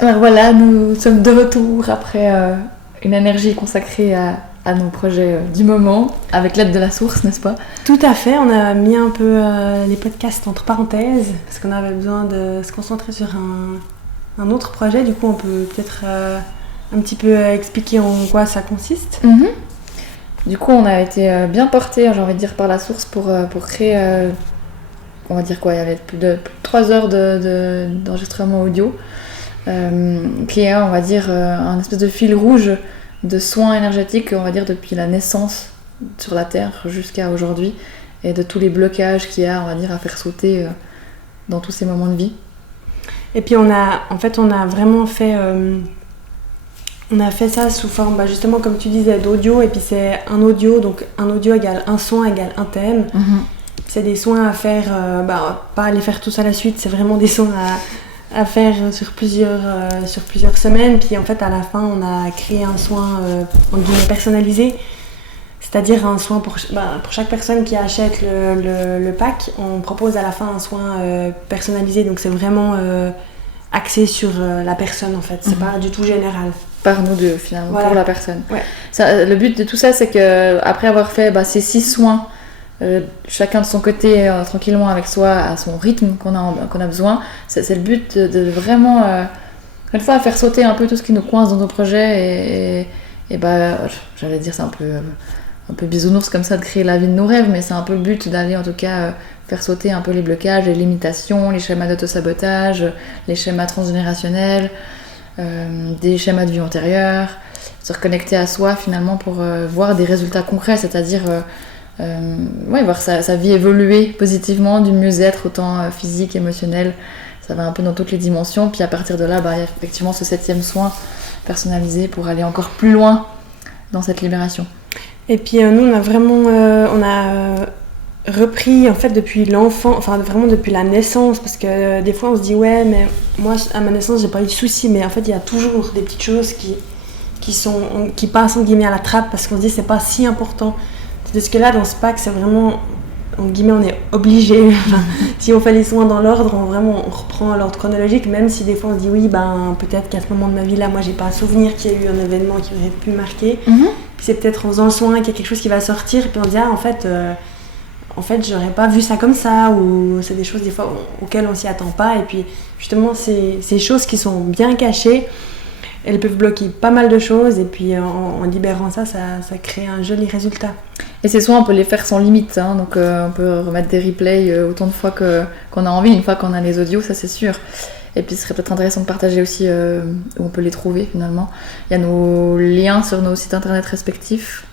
Alors voilà, nous sommes de retour après une énergie consacrée à nos projets du moment, avec l'aide de la source, n'est-ce pas? Tout à fait, on a mis un peu les podcasts entre parenthèses parce qu'on avait besoin de se concentrer sur un autre projet. Du coup, on peut peut-être un petit peu expliquer en quoi ça consiste. Mm-hmm. Du coup, on a été bien portés, j'ai envie de dire, par la source pour créer, on va dire quoi, il y avait plus de 3 heures d'enregistrement audio, qui est, on va dire, un espèce de fil rouge de soins énergétiques, on va dire, depuis la naissance sur la Terre jusqu'à aujourd'hui, et de tous les blocages qu'il y a, on va dire, à faire sauter dans tous ces moments de vie. Et puis on a vraiment fait... on a fait ça sous forme, justement, comme tu disais, d'audio. Et puis c'est un audio, donc un audio égale un soin égale un thème. Mm-hmm. C'est des soins à faire, pas à les faire tous à la suite, c'est vraiment des soins à faire sur plusieurs semaines. Puis en fait, à la fin, on a créé un soin en guillemets personnalisé. C'est-à-dire un soin pour chaque personne qui achète le pack, on propose à la fin un soin personnalisé. Donc c'est vraiment axé sur la personne en fait, c'est pas du tout général. Par nous deux finalement, voilà. Pour la personne. Ouais. Ça, le but de tout ça, c'est que après avoir fait ces 6 soins, chacun de son côté, tranquillement avec soi, à son rythme qu'on a besoin, c'est le but de vraiment, une fois, faire sauter un peu tout ce qui nous coince dans nos projets et j'allais dire c'est un peu bisounours comme ça de créer la vie de nos rêves, mais c'est un peu le but d'aller en tout cas faire sauter un peu les blocages, les limitations, les schémas d'autosabotage, les schémas transgénérationnels, des schémas de vie antérieure, se reconnecter à soi finalement pour voir des résultats concrets, c'est-à-dire voir sa vie évoluer positivement, du mieux-être autant physique, émotionnel, ça va un peu dans toutes les dimensions, puis à partir de là, il y a effectivement ce 7e soin personnalisé pour aller encore plus loin dans cette libération. Et puis nous on a vraiment repris en fait depuis l'enfant, enfin vraiment depuis la naissance, parce que des fois on se dit ouais mais moi à ma naissance j'ai pas eu de soucis, mais en fait il y a toujours des petites choses qui passent en guillemets à la trappe parce qu'on se dit c'est pas si important. Parce que là dans ce pack c'est vraiment en guillemets on est obligé, si on fait les soins dans l'ordre, on reprend l'ordre chronologique, même si des fois on se dit oui peut-être qu'à ce moment de ma vie là moi j'ai pas souvenir qu'il y a eu un événement qui aurait pu marquer. Puis c'est peut-être en faisant le soin qu'il y a quelque chose qui va sortir, et puis on se dit en fait j'aurais pas vu ça comme ça, ou c'est des choses des fois auxquelles on s'y attend pas, et puis justement ces choses qui sont bien cachées, elles peuvent bloquer pas mal de choses, et puis en libérant ça crée un joli résultat. Et ces soins on peut les faire sans limite, donc on peut remettre des replays autant de fois qu'on a envie, une fois qu'on a les audios, ça c'est sûr. Et puis ce serait peut-être intéressant de partager aussi où on peut les trouver finalement. Il y a nos liens sur nos sites internet respectifs.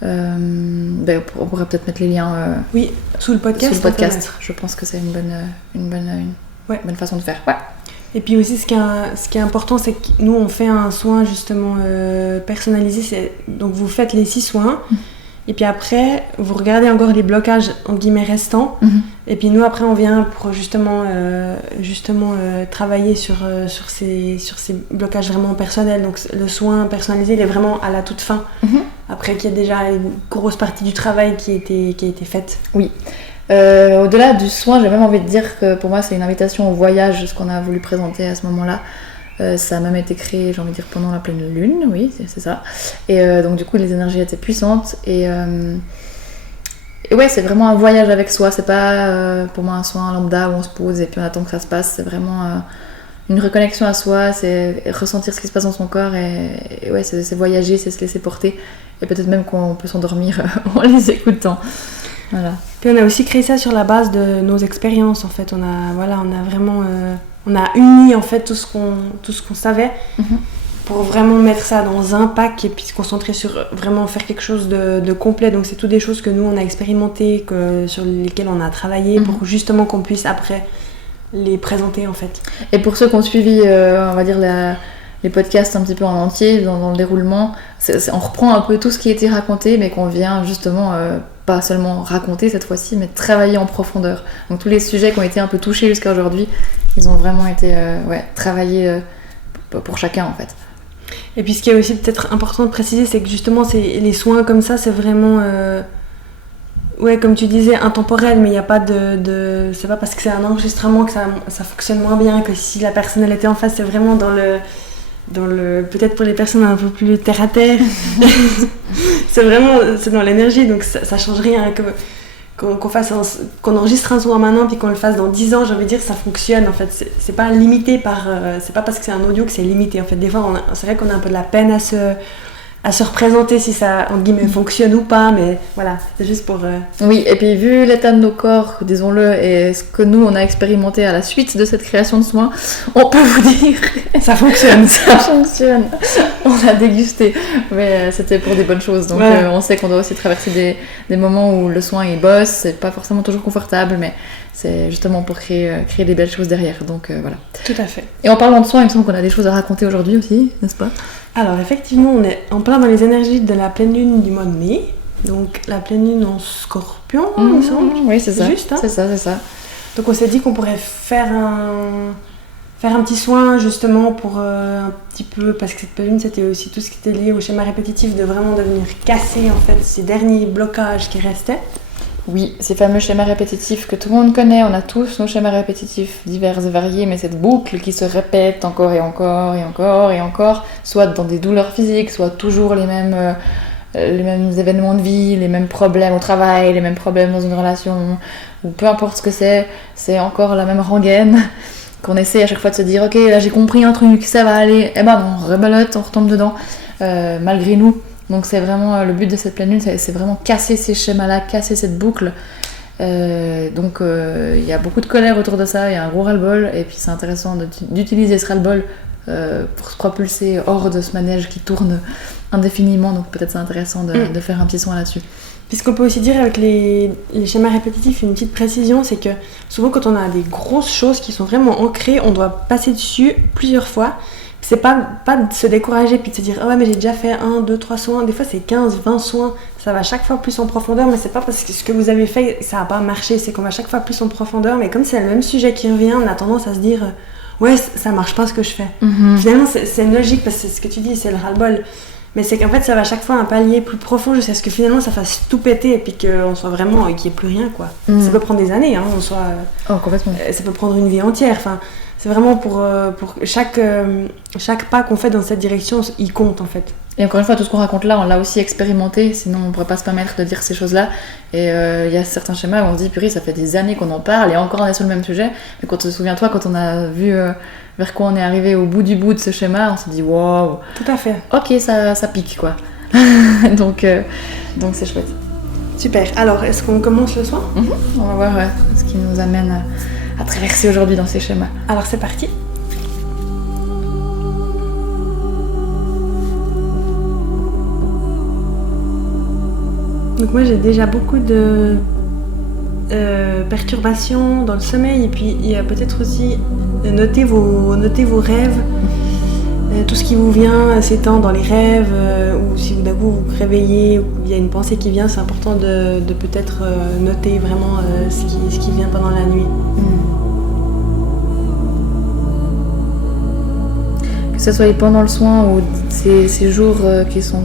On pourrait peut-être mettre les liens oui, sous le podcast. Je pense que c'est une bonne façon de faire. Ouais. Et puis aussi ce qui est important, c'est que nous on fait un soin justement personnalisé. Donc vous faites les 6 soins. Et puis après, vous regardez encore les blocages en guillemets restants. Et puis nous après on vient pour justement travailler sur ces blocages vraiment personnels. Donc le soin personnalisé il est vraiment à la toute fin. Après qu'il y a déjà une grosse partie du travail qui a été faite. Oui. Au-delà du soin, j'ai même envie de dire que pour moi c'est une invitation au voyage, ce qu'on a voulu présenter à ce moment-là. Ça a même été créé, j'ai envie de dire, pendant la pleine lune, oui, c'est ça. Et donc du coup, les énergies étaient puissantes. Et ouais, c'est vraiment un voyage avec soi. C'est pas pour moi un soin lambda où on se pose et puis on attend que ça se passe. C'est vraiment une reconnexion à soi, c'est ressentir ce qui se passe dans son corps. Et ouais, c'est voyager, c'est se laisser porter. Et peut-être même qu'on peut s'endormir en les écoutant. Voilà. Puis on a aussi créé ça sur la base de nos expériences, en fait. On a vraiment... on a uni en fait tout ce qu'on savait pour vraiment mettre ça dans un pack et puis se concentrer sur vraiment faire quelque chose de complet. Donc c'est toutes des choses que nous on a expérimentées, sur lesquelles on a travaillé pour justement qu'on puisse après les présenter en fait. Et pour ceux qui ont suivi on va dire les podcasts un petit peu en entier dans le déroulement, on reprend un peu tout ce qui a été raconté mais qu'on vient justement pas seulement raconter cette fois-ci mais travailler en profondeur. Donc tous les sujets qui ont été un peu touchés jusqu'à aujourd'hui, ils ont vraiment été travaillés pour chacun en fait. Et puis ce qui est aussi peut-être important de préciser, c'est que justement les soins comme ça, c'est vraiment ouais, comme tu disais, intemporel, mais il n'y a pas c'est pas parce que c'est un enregistrement que ça fonctionne moins bien que si la personne elle était en face. C'est vraiment dans le peut-être pour les personnes un peu plus terre à terre. c'est dans l'énergie, donc ça change rien qu'on enregistre un son maintenant puis qu'on le fasse dans 10 ans. J'ai envie de dire, ça fonctionne en fait. C'est pas limité c'est pas parce que c'est un audio que c'est limité en fait. Des fois c'est vrai qu'on a un peu de la peine à se représenter si ça, en guillemets, fonctionne ou pas, mais voilà, c'est juste pour... Oui, et puis vu l'état de nos corps, disons-le, et ce que nous, on a expérimenté à la suite de cette création de soins, on peut vous dire... Ça fonctionne. Ça fonctionne. On a dégusté, mais c'était pour des bonnes choses, donc ouais. On sait qu'on doit aussi traverser des moments où le soin, il bosse, c'est pas forcément toujours confortable, mais c'est justement pour créer des belles choses derrière, donc voilà. Tout à fait. Et en parlant de soins, il me semble qu'on a des choses à raconter aujourd'hui aussi, n'est-ce pas ? Alors effectivement, on est en plein dans les énergies de la pleine lune du mois de mai. Donc la pleine lune en Scorpion, il me semble. Oui, c'est ça. Juste, hein. C'est ça. Donc on s'est dit qu'on pourrait faire un petit soin justement pour un petit peu, parce que cette pleine lune c'était aussi tout ce qui était lié au schéma répétitif, de vraiment devenir casser en fait ces derniers blocages qui restaient. Oui, ces fameux schémas répétitifs que tout le monde connaît, on a tous nos schémas répétitifs divers et variés, mais cette boucle qui se répète encore et encore et encore et encore, soit dans des douleurs physiques, soit toujours les mêmes événements de vie, les mêmes problèmes au travail, les mêmes problèmes dans une relation, ou peu importe ce que c'est encore la même rengaine qu'on essaie à chaque fois de se dire « Ok, là j'ai compris un truc, ça va aller », eh ben non, rebelote, on retombe dedans, malgré nous. Donc c'est vraiment le but de cette pleine lune, c'est vraiment casser ces schémas-là, casser cette boucle. Donc il y a beaucoup de colère autour de ça, il y a un gros ras-le-bol, et puis c'est intéressant d'utiliser ce ras-le-bol pour se propulser hors de ce manège qui tourne indéfiniment. Donc peut-être c'est intéressant de faire un petit soin là-dessus. Puisqu'on peut aussi dire avec les schémas répétitifs, une petite précision, c'est que souvent quand on a des grosses choses qui sont vraiment ancrées, on doit passer dessus plusieurs fois. C'est pas de se décourager puis de se dire « Ah ouais, mais j'ai déjà fait 1, 2, 3 soins ». Des fois, c'est 15, 20 soins. Ça va chaque fois plus en profondeur, mais c'est pas parce que ce que vous avez fait, ça a pas marché. C'est qu'on va chaque fois plus en profondeur. Mais comme c'est le même sujet qui revient, on a tendance à se dire « Ouais, ça marche pas ce que je fais ». Finalement, c'est une logique parce que c'est ce que tu dis, c'est le ras-le-bol. Mais c'est qu'en fait, ça va chaque fois un palier plus profond jusqu'à ce que finalement, ça fasse tout péter et puis qu'on soit vraiment... qu'il n'y ait plus rien, quoi. Ça peut prendre des années, hein. Complètement. Ça peut prendre une vie entière, enfin... C'est vraiment pour chaque pas qu'on fait dans cette direction, il compte en fait. Et encore une fois, tout ce qu'on raconte là, on l'a aussi expérimenté, sinon on ne pourrait pas se permettre de dire ces choses-là. Et il y a certains schémas où on se dit, purée, ça fait des années qu'on en parle et encore on est sur le même sujet. Mais quand tu te souviens, toi, quand on a vu vers quoi on est arrivé au bout de ce schéma, on s'est dit, waouh. Tout à fait. Ok, ça pique quoi. donc c'est chouette. Super. Alors, est-ce qu'on commence le soin ? On va voir ce qui nous amène à traverser aujourd'hui dans ces schémas. Alors c'est parti. Donc moi j'ai déjà beaucoup de perturbations dans le sommeil et puis il y a peut-être aussi noter vos rêves, tout ce qui vous vient s'étend dans les rêves ou si d'un coup vous vous réveillez ou il y a une pensée qui vient, c'est important de peut-être noter vraiment ce qui vient pendant la nuit. Que ce soit pendant le soin ou ces jours qui sont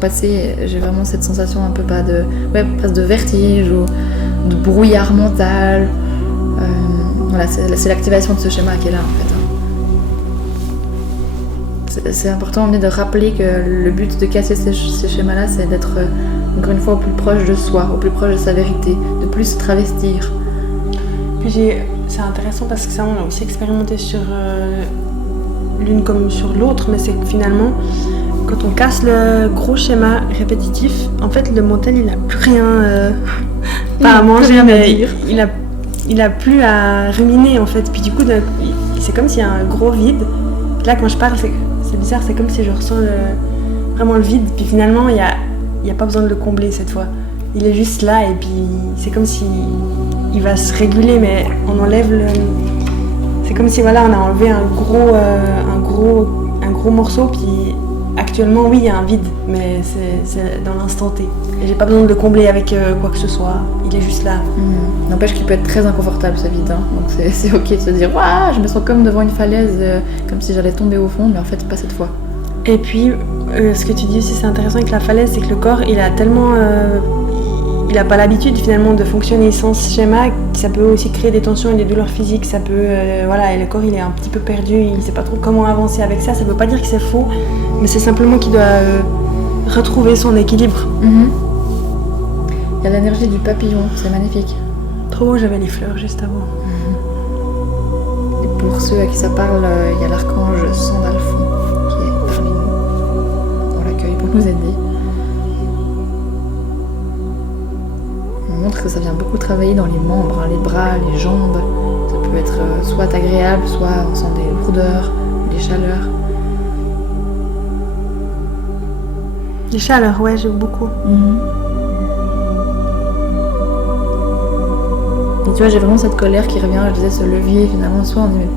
passés, j'ai vraiment cette sensation un peu presque de vertige ou de brouillard mental. Voilà, c'est l'activation de ce schéma qui est là en fait. C'est important de rappeler que le but de casser ces schémas-là, c'est d'être encore une fois au plus proche de soi, au plus proche de sa vérité, de plus se travestir. Puis c'est intéressant parce que ça on l'a aussi expérimenté sur l'une comme sur l'autre, mais c'est que finalement quand on casse le gros schéma répétitif, en fait le mental il a plus rien pas à manger, mais il a plus à ruminer en fait. Puis du coup c'est comme s'il y a un gros vide. Puis là quand je parle c'est bizarre, c'est comme si je ressens vraiment le vide. Puis finalement il y a pas besoin de le combler cette fois. Il est juste là et puis c'est comme si il va se réguler, mais on enlève c'est comme si voilà on a enlevé un gros morceau, puis actuellement oui il y a un vide, mais c'est dans l'instant T. Et j'ai pas besoin de le combler avec quoi que ce soit, il est juste là. N'empêche qu'il peut être très inconfortable ce vide, hein. Donc c'est ok de se dire waouh, je me sens comme devant une falaise, comme si j'allais tomber au fond, mais en fait pas cette fois. Et puis ce que tu dis aussi c'est intéressant avec la falaise, c'est que le corps il a tellement il a pas l'habitude finalement de fonctionner sans ce schéma, ça peut aussi créer des tensions et des douleurs physiques, ça peut, voilà, et le corps il est un petit peu perdu, il sait pas trop comment avancer avec ça, ça veut pas dire que c'est faux, mais c'est simplement qu'il doit retrouver son équilibre. Il y a l'énergie du papillon, c'est magnifique. Trop beau, j'avais les fleurs juste avant. Et pour ceux à qui ça parle, il y a l'archange Sandalphon qui est parmi nous. On l'accueille pour nous aider. On montre que ça vient beaucoup travailler dans les membres, hein, les bras, les jambes. Ça peut être soit agréable, soit on sent des lourdeurs, des chaleurs. Les chaleurs, ouais, j'aime beaucoup. Et tu vois, j'ai vraiment cette colère qui revient, je disais, ce levier, finalement, soit on dit, mais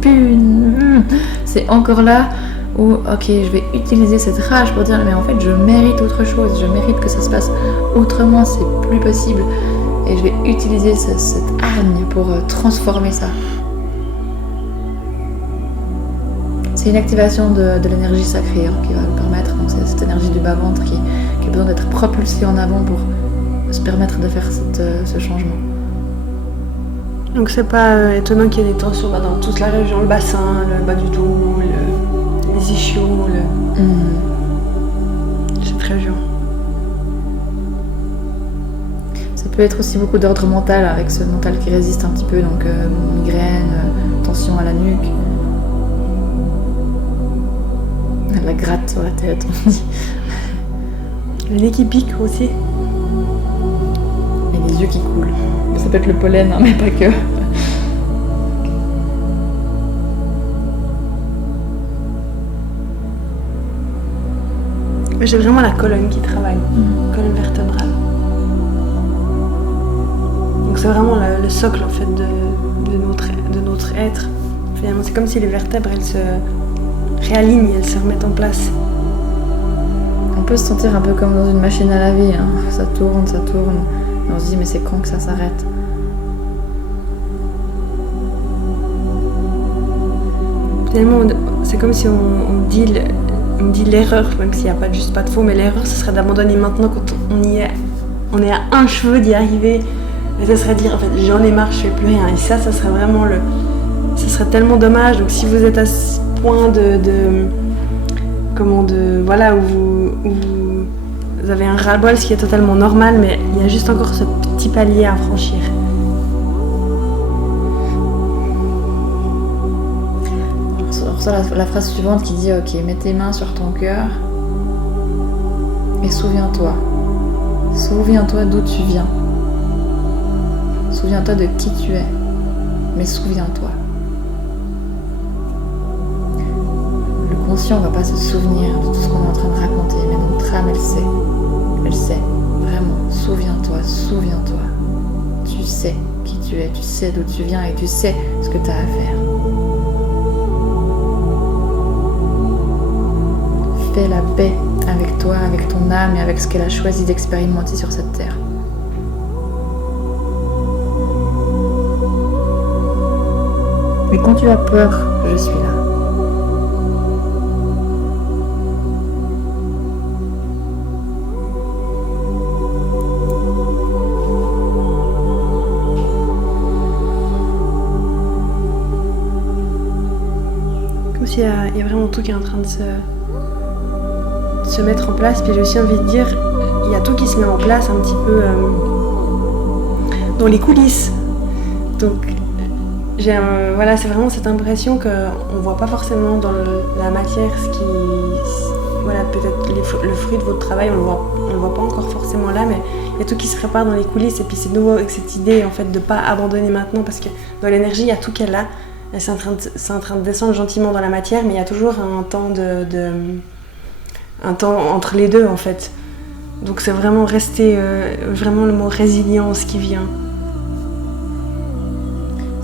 punaise, c'est encore là où, ok, je vais utiliser cette rage pour dire, mais en fait, je mérite autre chose, je mérite que ça se passe autrement, c'est plus possible. Et je vais utiliser cette hargne pour transformer ça. C'est une activation de l'énergie sacrée hein, qui va le permettre, donc c'est cette énergie du bas-ventre qui a besoin d'être propulsée en avant pour se permettre de faire ce changement. Donc c'est pas étonnant qu'il y ait des tensions dans toute la région, le bassin, le bas du dos, les ischios, cette région. Ça peut être aussi beaucoup d'ordre mental, avec ce mental qui résiste un petit peu, donc migraine, tension à la nuque, la gratte sur la tête, on dit. Le nez qui pique aussi. Et les yeux qui coulent. Ça peut être le pollen, hein, mais pas que. J'ai vraiment la colonne qui travaille, colonne vertébrale. Donc c'est vraiment le socle en fait de notre être. Finalement, c'est comme si les vertèbres elles se réalignent, elles se remettent en place. On peut se sentir un peu comme dans une machine à laver, hein. Ça tourne. Et on se dit mais c'est quand que ça s'arrête? Finalement, c'est comme si on dit l'erreur, même s'il n'y a juste pas de faux, mais l'erreur ce serait d'abandonner maintenant quand on est à un cheveu d'y arriver. Et ça serait dire en fait j'en ai marre, je fais plus rien. Et ça serait vraiment ça serait tellement dommage. Donc si vous êtes à ce point voilà, où vous avez un ras-le-bol, ce qui est totalement normal, mais il y a juste encore ce petit palier à franchir. Sur ça, la phrase suivante qui dit ok, mets tes mains sur ton cœur et souviens-toi d'où tu viens. Souviens-toi de qui tu es, mais souviens-toi. Le conscient ne va pas se souvenir de tout ce qu'on est en train de raconter, mais notre âme, elle sait, vraiment, souviens-toi. Tu sais qui tu es, tu sais d'où tu viens et tu sais ce que tu as à faire. Fais la paix avec toi, avec ton âme et avec ce qu'elle a choisi d'expérimenter sur cette terre. Mais quand tu as peur, je suis là. Comme s'il y a vraiment tout qui est en train de se mettre en place. Puis j'ai aussi envie de dire, il y a tout qui se met en place un petit peu dans les coulisses. Donc voilà, c'est vraiment cette impression qu'on ne voit pas forcément dans la matière ce qui... Voilà, peut-être le fruit de votre travail, on le voit pas encore forcément là, mais il y a tout qui se prépare dans les coulisses. Et puis c'est nouveau avec cette idée en fait de pas abandonner maintenant, parce que dans l'énergie, il y a tout qu'elle a. Et c'est en train de descendre gentiment dans la matière, mais il y a toujours un temps un temps entre les deux en fait. Donc c'est vraiment vraiment le mot résilience qui vient.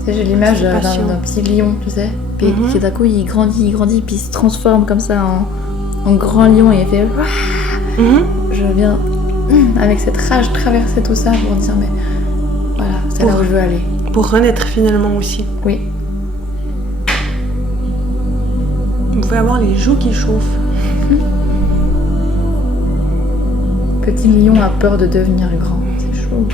J'ai l'image d'un petit lion, tu sais, puis qui d'un coup il grandit, puis il se transforme comme ça en grand lion et il fait Je viens avec cette rage traverser tout ça pour dire mais voilà, c'est là où je veux aller. Pour renaître finalement aussi. Oui. Vous pouvez avoir les joues qui chauffent. Petit lion a peur de devenir grand, c'est Ouh.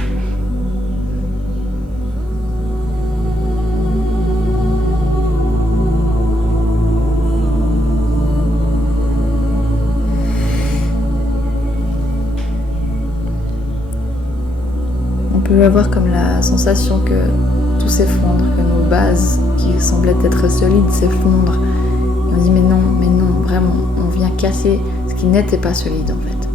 On peut avoir comme la sensation que tout s'effondre, que nos bases qui semblaient être solides s'effondrent. Et on dit mais non, vraiment, on vient casser ce qui n'était pas solide en fait.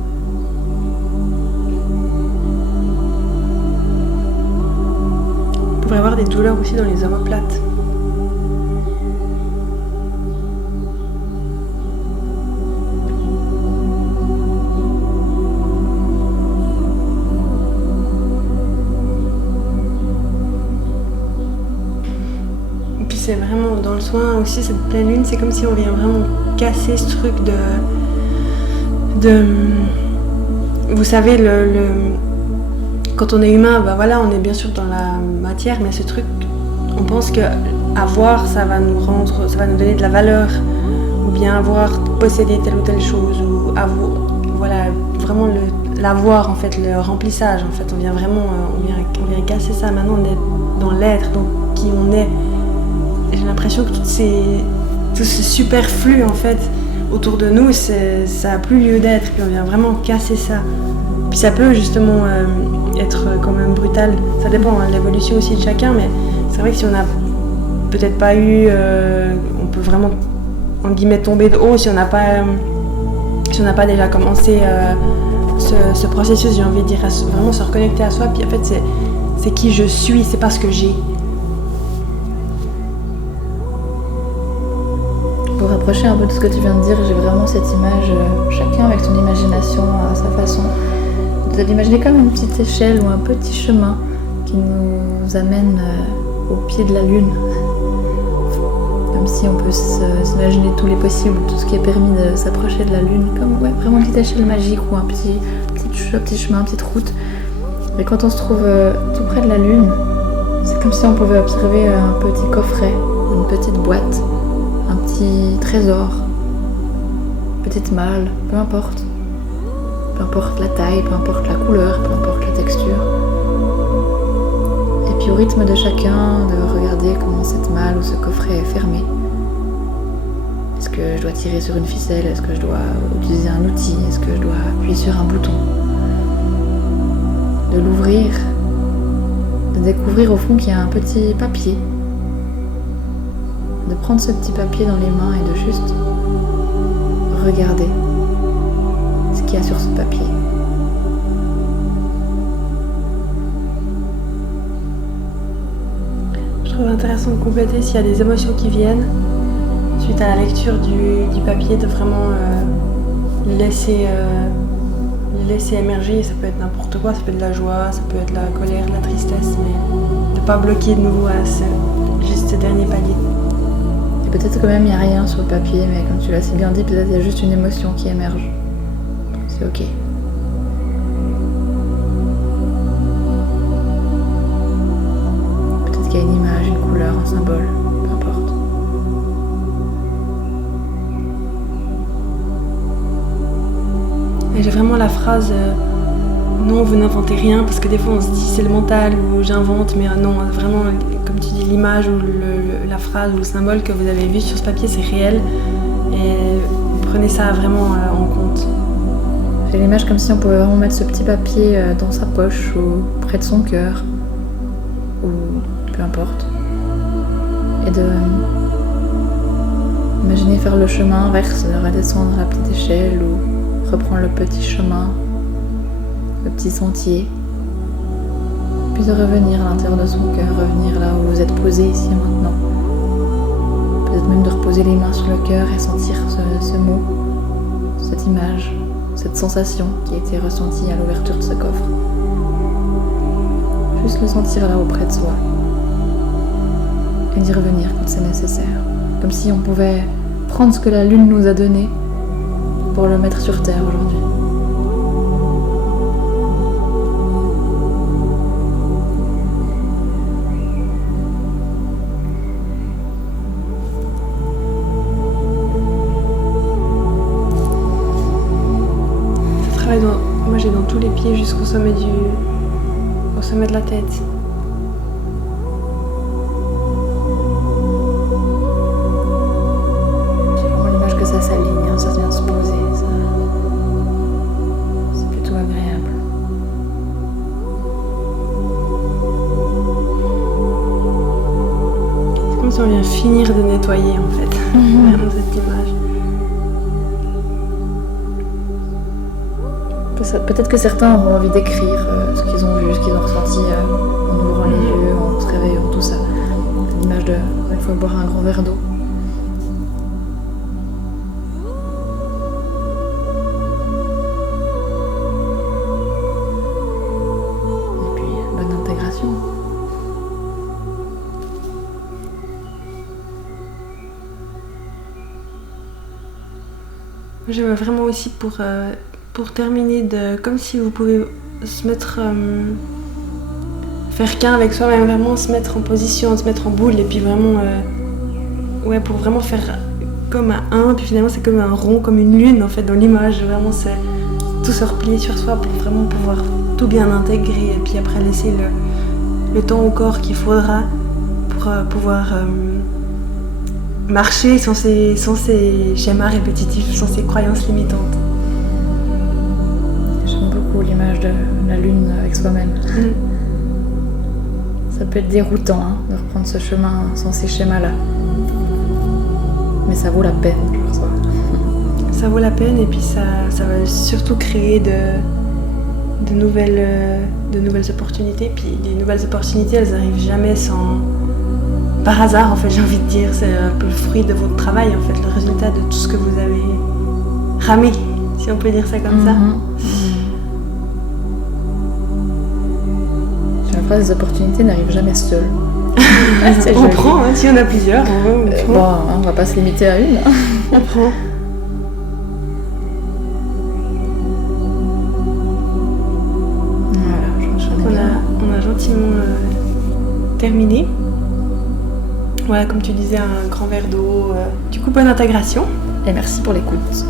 On pourrait avoir des douleurs aussi dans les omoplates. C'est vraiment dans le soin aussi, cette pleine lune, c'est comme si on vient vraiment casser ce truc de vous savez, quand on est humain, bah voilà, on est bien sûr dans la matière, mais ce truc, on pense que avoir, ça va nous donner de la valeur, ou bien posséder telle ou telle chose, ou avoir, voilà, vraiment l'avoir en fait, le remplissage en fait, on vient casser ça. Maintenant, on est dans l'être, donc qui on est. J'ai l'impression que tout ce superflu en fait autour de nous, ça a plus lieu d'être, puis on vient vraiment casser ça. Puis ça peut justement être quand même brutal, ça dépend de l'évolution aussi de chacun, mais c'est vrai que si on n'a peut-être pas eu, on peut vraiment en guillemets tomber de haut si on n'a pas déjà commencé ce processus, j'ai envie de dire, vraiment se reconnecter à soi, puis en fait c'est qui je suis, c'est pas ce que j'ai. Pour rapprocher un peu de ce que tu viens de dire, j'ai vraiment cette image, chacun avec son imagination à sa façon, de l'imaginer comme une petite échelle ou un petit chemin qui nous amène au pied de la lune. Comme si on peut s'imaginer tous les possibles, tout ce qui est permis de s'approcher de la lune, comme vraiment une petite échelle magique ou un petit chemin, une petite route. Et quand on se trouve tout près de la lune, c'est comme si on pouvait observer un petit coffret, une petite boîte, un petit trésor, petite malle, peu importe. Peu importe la taille, peu importe la couleur, peu importe la texture. Et puis au rythme de chacun, de regarder comment cette malle ou ce coffret est fermé. Est-ce que je dois tirer sur une ficelle? Est-ce que je dois utiliser un outil? Est-ce que je dois appuyer sur un bouton? De l'ouvrir, de découvrir au fond qu'il y a un petit papier. De prendre ce petit papier dans les mains et de juste regarder ce qu'il y a sur ce papier. Je trouve intéressant de compléter s'il y a des émotions qui viennent suite à la lecture du papier, de vraiment les laisser émerger. Ça peut être n'importe quoi, ça peut être de la joie, ça peut être de la colère, de la tristesse, mais de ne pas bloquer de nouveau à juste ce dernier palier. Et peut-être que même il n'y a rien sur le papier, mais comme tu l'as si bien dit, peut-être il y a juste une émotion qui émerge. C'est ok. Peut-être qu'il y a une image, une couleur, un symbole, peu importe. Et j'ai vraiment la phrase non, vous n'inventez rien, parce que des fois on se dit c'est le mental ou j'invente, mais non, vraiment, comme tu dis, l'image ou la phrase ou le symbole que vous avez vu sur ce papier, c'est réel, et prenez ça vraiment en compte. J'ai l'image comme si on pouvait vraiment mettre ce petit papier dans sa poche ou près de son cœur, ou peu importe, et de imaginer faire le chemin inverse, de redescendre la petite échelle ou reprendre le petit chemin, le petit sentier, puis de revenir à l'intérieur de son cœur, revenir là où vous êtes posé ici et maintenant. Peut-être même de reposer les mains sur le cœur et sentir ce mot, cette image, cette sensation qui a été ressentie à l'ouverture de ce coffre. Juste le sentir là auprès de soi et d'y revenir quand c'est nécessaire. Comme si on pouvait prendre ce que la lune nous a donné pour le mettre sur terre aujourd'hui. Moi j'ai dans tous les pieds jusqu'au sommet sommet de la tête. J'ai vraiment l'image que ça s'aligne, hein, ça vient se poser. C'est plutôt agréable. C'est comme si on vient finir de nettoyer en fait. Vraiment cette image. Peut-être que certains auront envie d'écrire ce qu'ils ont vu, ce qu'ils ont ressenti en ouvrant les yeux, en se réveillant, tout ça. L'image de, il faut boire un grand verre d'eau. Et puis, bonne intégration. Je veux vraiment aussi pour terminer, comme si vous pouvez se mettre, faire qu'un avec soi-même, vraiment se mettre en position, se mettre en boule, et puis vraiment, pour vraiment faire comme un, puis finalement c'est comme un rond, comme une lune en fait dans l'image, vraiment c'est tout se replier sur soi pour vraiment pouvoir tout bien intégrer, et puis après laisser le temps au corps qu'il faudra pour pouvoir marcher sans ces schémas répétitifs, sans ces croyances limitantes. J'aime beaucoup l'image de la lune avec soi-même. Ça peut être déroutant de reprendre ce chemin sans ces schémas-là. Mais ça vaut la peine, je crois. Ça vaut la peine, et puis ça va surtout créer de nouvelles opportunités. Puis les nouvelles opportunités, elles n'arrivent jamais par hasard, en fait, j'ai envie de dire. C'est un peu le fruit de votre travail, en fait, le résultat de tout ce que vous avez ramé, si on peut dire ça comme ça. J'ai l'impression que les opportunités n'arrivent jamais seules. On prend, si on a plusieurs, on prend. On va pas se limiter à une. On prend. Voilà, je crois on a gentiment terminé. Voilà, comme tu disais, un grand verre d'eau. Du coup, bonne intégration. Et merci pour l'écoute.